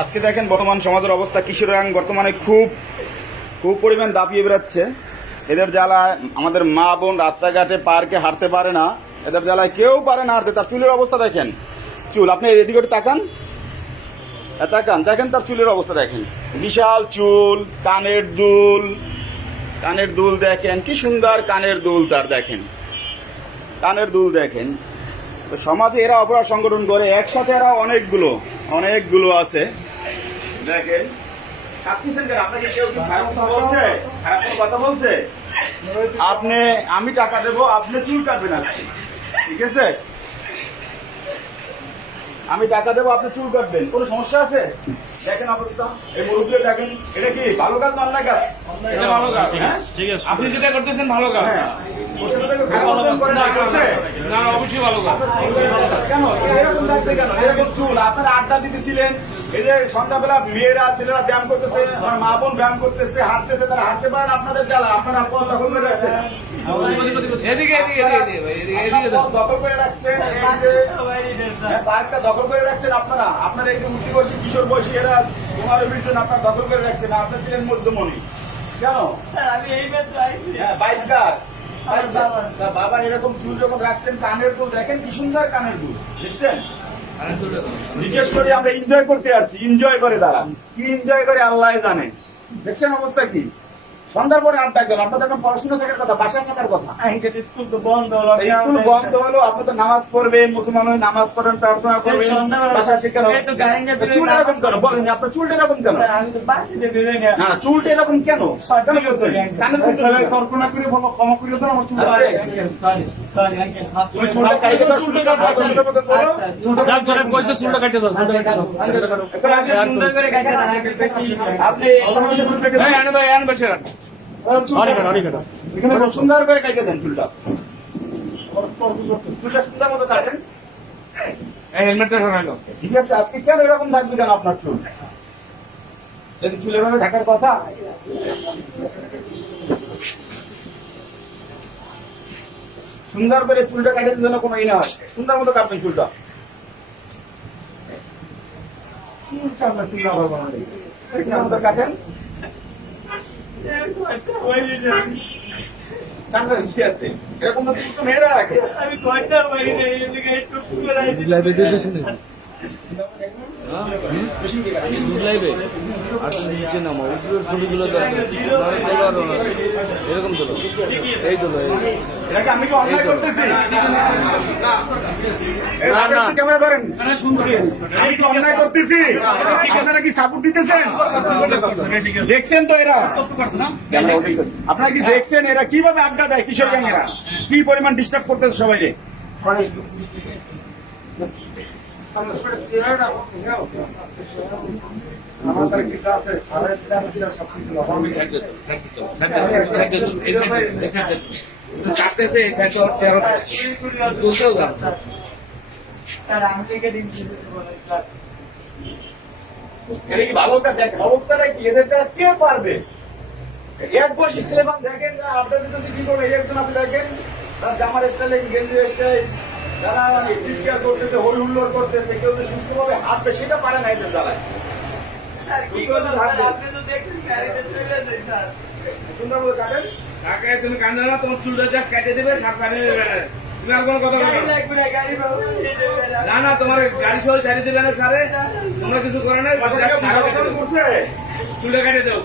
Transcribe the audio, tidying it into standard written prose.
আজকে দেখেন বর্তমান সমাজের অবস্থা, কিশোরাং বর্তমানে খুব খুব পরিমাণ দাপিয়ে বেড়াচ্ছে। এদের জ্বালায় আমাদের মা বোন রাস্তাঘাটে পার্কে হাঁটতে পারে না, এদের জ্বালায় কেউ পারে না হাঁটতে। তার চুলের অবস্থা দেখেন, চুল আপনি এদিকে তাকান, তাকান, দেখেন তার চুলের অবস্থা দেখেন, বিশাল চুল, কানের দুল দেখেন, কি সুন্দর কানের দুল তার, দেখেন কানের দুল দেখেন। তো সমাজে এরা অপরাধ সংগঠন করে, একসাথে এরা অনেকগুলো আছে। দেখেন আপনাকে কেউ কি খারাপ কথা বলছে? খারাপ কোনো কথা বলছে? আমি টাকা দেবো, আপনি চুল কাটবেন আজকে, ঠিক আছে? আমি টাকা দেবো, আপনি চুল কাটবেন, কোনো সমস্যা আছে? দেখেন অবস্থা, এই মুরব্বী দেখেন, এটা কি ভালো কাজ না অন্যায় কাজ? এটা ভালো কাজ, ঠিক আছে। আপনি যেটা করতেছেন ভালো কাজ। না, অবশ্যই ভালো কাজ। কেন এরকম লাগবে? কেন এরকম চুল? আপনারা আড্ডা দিতেছিলেন, এই যে সন্ধ্যাবেলা মেয়েরা ছেলেরা ব্যায়াম করতেছে, আমার মা বোন ব্যায়াম করতেছে, হাঁটতেছে, তারা হাঁটতে পারেন, আপনাদের জ্বালা আপনারা পথ দখল করে রাখছেন, দখল করে রাখছেন, পার্কটা দখল করে রাখছেন আপনারা। আপনারা এই যে উঠতি বয়সী কিশোর বয়সী এরা তোমার বিরুদ্ধে আপনার দখল করে রাখছেন। আপনার ছিলেন মধ্যমণি, কেন বাইকার বাবা এরকম চুল যখন রাখছেন, কানের দুল দেখেন, কি সুন্দর কানের দুল, দেখছেন? জিজ্ঞেস করি আমরা এনজয় করতে আসছি, এনজয় করে তারা কি এনজয় করে আল্লাহ জানে। দেখছেন অবস্থা কি? সন্ধ্যার পরে আড্ডা গেল, আপনাদের এখন পড়াশোনা থাকার কথা, বাসায় থাকার কথা। স্কুল তো বন্ধ হলো, স্কুল বন্ধ হলো, আপনি তো নামাজ পড়বেন, মুসলমান হয়ে নামাজ পড়েন, প্রার্থনা করবেন, বাসায় শিক্ষা চুল এরকম কেন বলেন? আপনার চুলটা এরকম কেন? না, চুলটা এরকম কেন? কেন করছেন? কল্পনা করে বলো, ক্ষমা করে দাও আমার চুল। আপনি সুন্দর করে কাটে দেন চুলটা, সুন্দর মতো কাটেন, ঠিক আছে? আজকে কেন এরকম থাকবে কেন আপনার চুল? যদি চুলের ভাবে ঢাকার কথা, সুন্দর করে চুলটা কাটার জন্য কোনো ইয়ে হয়, সুন্দর মতো কাটবেন চুলটা। সুন্দর মতো কাটেন, কি আছে এরকম তো চুল তো মেয়েরা রাখে। এরকম তো এই তো এটাকে আমি কি অন্যায় করতেছি? ক্যামেরা ধরেন, আমি কি অন্যায় করতেছি? আপনারা কি সাপোর্ট দিতেছেন? দেখছেন তো এরা, আপনারা কি দেখছেন এরা কিভাবে আড্ডা দেয়? কিশোর গ্যাংরা কি পরিমাণ ডিস্টার্ব করতেছে সবাই রে। অবস্থাটা কি? এদের দ্বারা কে পারবে? এক বয়সী ছেলেমান দেখেন, আপনার দিতেছে কি করবে? একজন আছে দেখেন, তার জামার স্টাইল, গেঞ্জি স্টাইল, যারা চিৎকার করতেছে, হই হুল্লোড় করতেছে, কেউ যে সুস্থ ভাবে হাঁটবে সেটা পারে না এদের জ্বালায়। সুন্দর মতো কাটেন, তুমি কান্দো না, তোমার চুলটা যা কেটে দেবে, তুমি আর কোনো কথা বলবে না। না, তোমার গাড়ি সহ ছাড়িয়ে দেবে না স্যারে, তোমরা কিছু করে না, চুলটা চুলটা কেটে দেবো।